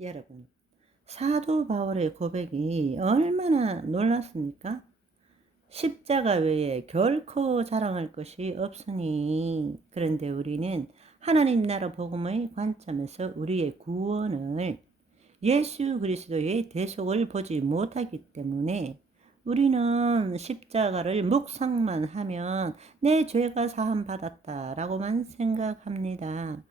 여러분, 사도 바울의 고백이 얼마나 놀랐습니까? 십자가 외에 결코 자랑할 것이 없으니. 그런데 우리는 하나님 나라 복음의 관점에서 우리의 구원을 예수 그리스도의 대속을 보지 못하기 때문에 우리는 십자가를 묵상만 하면 내 죄가 사함 받았다라고만 생각합니다.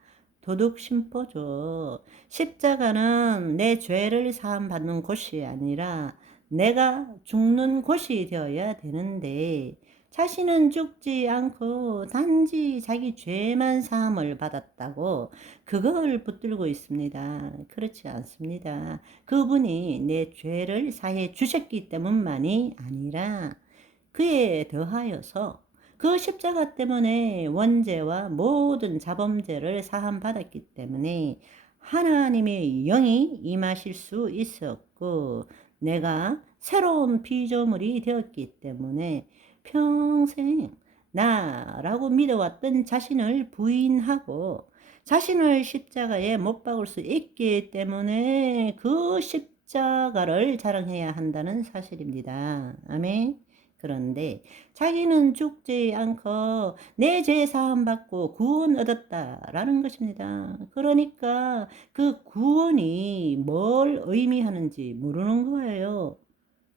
도둑심보죠. 십자가는 내 죄를 사함 받는 곳이 아니라 내가 죽는 곳이 되어야 되는데, 자신은 죽지 않고 단지 자기 죄만 사함을 받았다고 그걸 붙들고 있습니다. 그렇지 않습니다. 그분이 내 죄를 사해 주셨기 때문만이 아니라 그에 더하여서 그 십자가 때문에 원죄와 모든 자범죄를 사함 받았기 때문에 하나님의 영이 임하실 수 있었고, 내가 새로운 피조물이 되었기 때문에 평생 나라고 믿어왔던 자신을 부인하고 자신을 십자가에 못 박을 수 있기 때문에 그 십자가를 자랑해야 한다는 사실입니다. 아멘. 그런데 자기는 죽지 않고 내 죄 사함 받고 구원 얻었다라는 것입니다. 그러니까 그 구원이 뭘 의미하는지 모르는 거예요.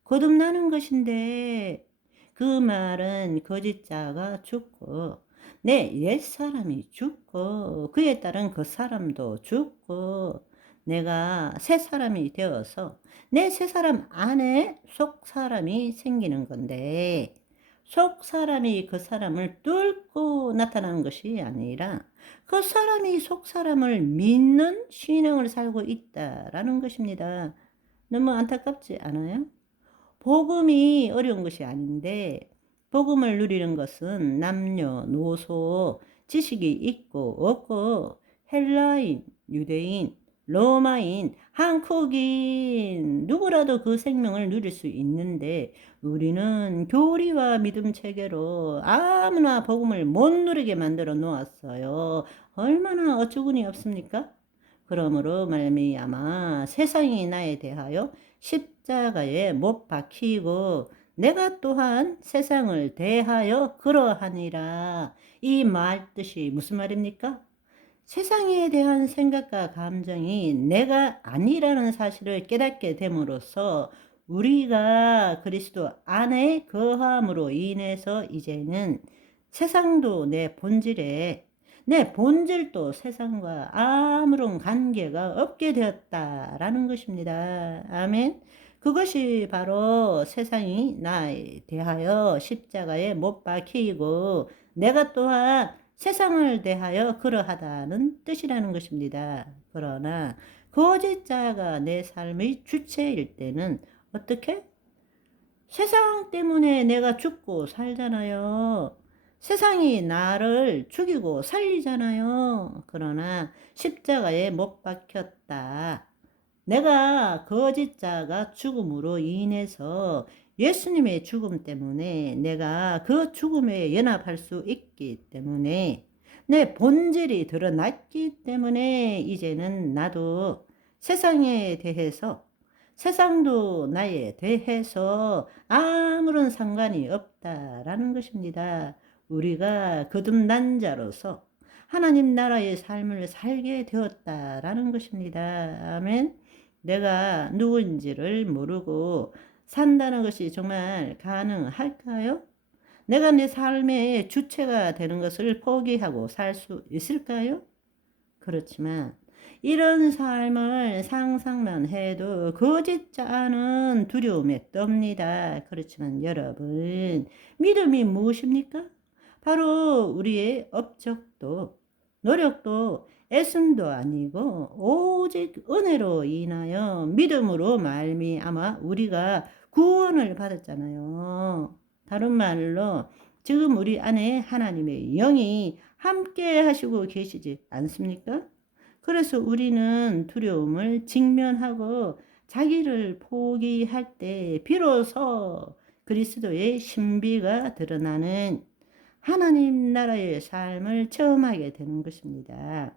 거듭나는 것인데, 그 말은 거짓자가 죽고 내 옛사람이 죽고 그에 따른 그 사람도 죽고 내가 새 사람이 되어서 내 새 사람 안에 속 사람이 생기는 건데, 속 사람이 그 사람을 뚫고 나타나는 것이 아니라 그 사람이 속 사람을 믿는 신앙을 살고 있다라는 것입니다. 너무 안타깝지 않아요? 복음이 어려운 것이 아닌데, 복음을 누리는 것은 남녀노소, 지식이 있고 없고, 헬라인, 유대인, 로마인, 한국인 누구라도 그 생명을 누릴 수 있는데, 우리는 교리와 믿음 체계로 아무나 복음을 못 누리게 만들어 놓았어요. 얼마나 어처구니 없습니까? 그러므로 말미암아 세상이 나에 대하여 십자가에 못 박히고 내가 또한 세상을 대하여 그러하니라. 이 말 뜻이 무슨 말입니까? 세상에 대한 생각과 감정이 내가 아니라는 사실을 깨닫게 됨으로써 우리가 그리스도 안에 거함으로 인해서 이제는 세상도 내 본질에, 내 본질도 세상과 아무런 관계가 없게 되었다라는 것입니다. 아멘. 그것이 바로 세상이 나에 대하여 십자가에 못 박히고 내가 또한 세상을 대하여 그러하다는 뜻이라는 것입니다. 그러나 거짓자가 내 삶의 주체일 때는 어떻게? 세상 때문에 내가 죽고 살잖아요. 세상이 나를 죽이고 살리잖아요. 그러나 십자가에 못 박혔다. 내가 거짓자가 죽음으로 인해서 예수님의 죽음 때문에 내가 그 죽음에 연합할 수 있기 때문에 내 본질이 드러났기 때문에 이제는 나도 세상에 대해서, 세상도 나에 대해서 아무런 상관이 없다라는 것입니다. 우리가 거듭난 자로서 하나님 나라의 삶을 살게 되었다라는 것입니다. 아멘. 내가 누구인지를 모르고 산다는 것이 정말 가능할까요? 내가 내 삶의 주체가 되는 것을 포기하고 살 수 있을까요? 그렇지만 이런 삶을 상상만 해도 거짓지 않은 두려움에 떱니다. 그렇지만 여러분, 믿음이 무엇입니까? 바로 우리의 업적도 노력도 애씀도 아니고 오직 은혜로 인하여 믿음으로 말미암아 우리가 구원을 받았잖아요. 다른 말로 지금 우리 안에 하나님의 영이 함께 하시고 계시지 않습니까? 그래서 우리는 두려움을 직면하고 자기를 포기할 때 비로소 그리스도의 신비가 드러나는 하나님 나라의 삶을 체험하게 되는 것입니다.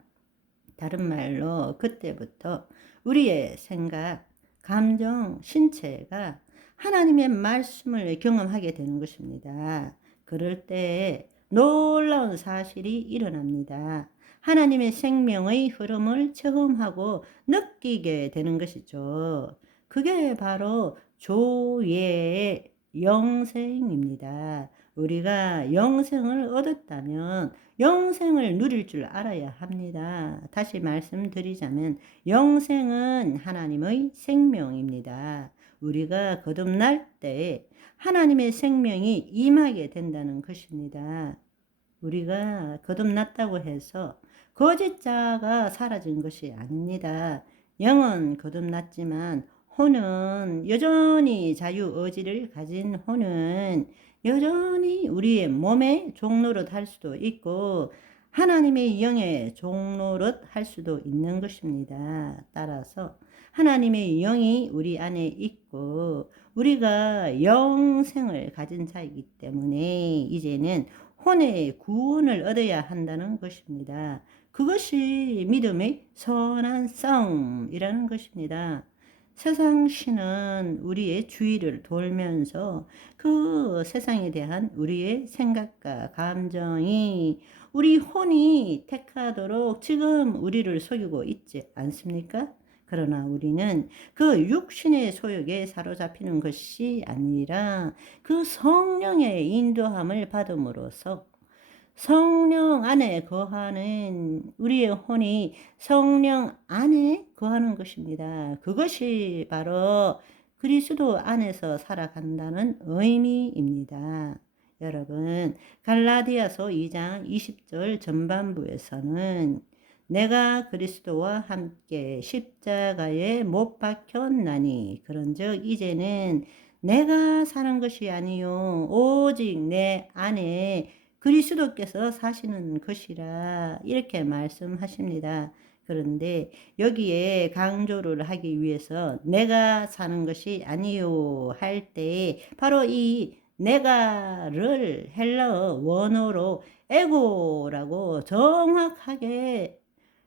다른 말로 그때부터 우리의 생각, 감정, 신체가 하나님의 말씀을 경험하게 되는 것입니다. 그럴 때 놀라운 사실이 일어납니다. 하나님의 생명의 흐름을 체험하고 느끼게 되는 것이죠. 그게 바로 조예의 영생입니다. 우리가 영생을 얻었다면 영생을 누릴 줄 알아야 합니다. 다시 말씀드리자면 영생은 하나님의 생명입니다. 우리가 거듭날 때 하나님의 생명이 임하게 된다는 것입니다. 우리가 거듭났다고 해서 거짓자가 사라진 것이 아닙니다. 영은 거듭났지만 혼은 여전히 자유의지를 가진 혼은 여전히 우리의 몸의 종노릇 할 수도 있고 하나님의 영의 종노릇 할 수도 있는 것입니다. 따라서 하나님의 영이 우리 안에 있고 우리가 영생을 가진 자이기 때문에 이제는 혼의 구원을 얻어야 한다는 것입니다. 그것이 믿음의 선한 싸움이라는 것입니다. 세상 신은 우리의 주위를 돌면서 그 세상에 대한 우리의 생각과 감정이 우리 혼이 택하도록 지금 우리를 속이고 있지 않습니까? 그러나 우리는 그 육신의 소욕에 사로잡히는 것이 아니라 그 성령의 인도함을 받음으로써 성령 안에 거하는 우리의 혼이 성령 안에 거하는 것입니다. 그것이 바로 그리스도 안에서 살아간다는 의미입니다. 여러분, 갈라디아서 2장 20절 전반부에서는 내가 그리스도와 함께 십자가에 못 박혔나니 그런즉 이제는 내가 사는 것이 아니요 오직 내 안에 그리스도께서 사시는 것이라 이렇게 말씀하십니다. 그런데 여기에 강조를 하기 위해서 내가 사는 것이 아니요 할 때 바로 이 내가를 헬라어 원어로 에고라고 정확하게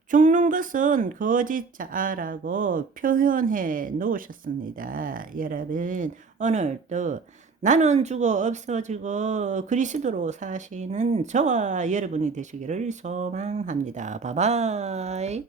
죽는 것은 거짓자라고 표현해 놓으셨습니다. 여러분, 오늘도 나는 죽어 없어지고 그리스도로 사시는 저와 여러분이 되시기를 소망합니다. 바이바이.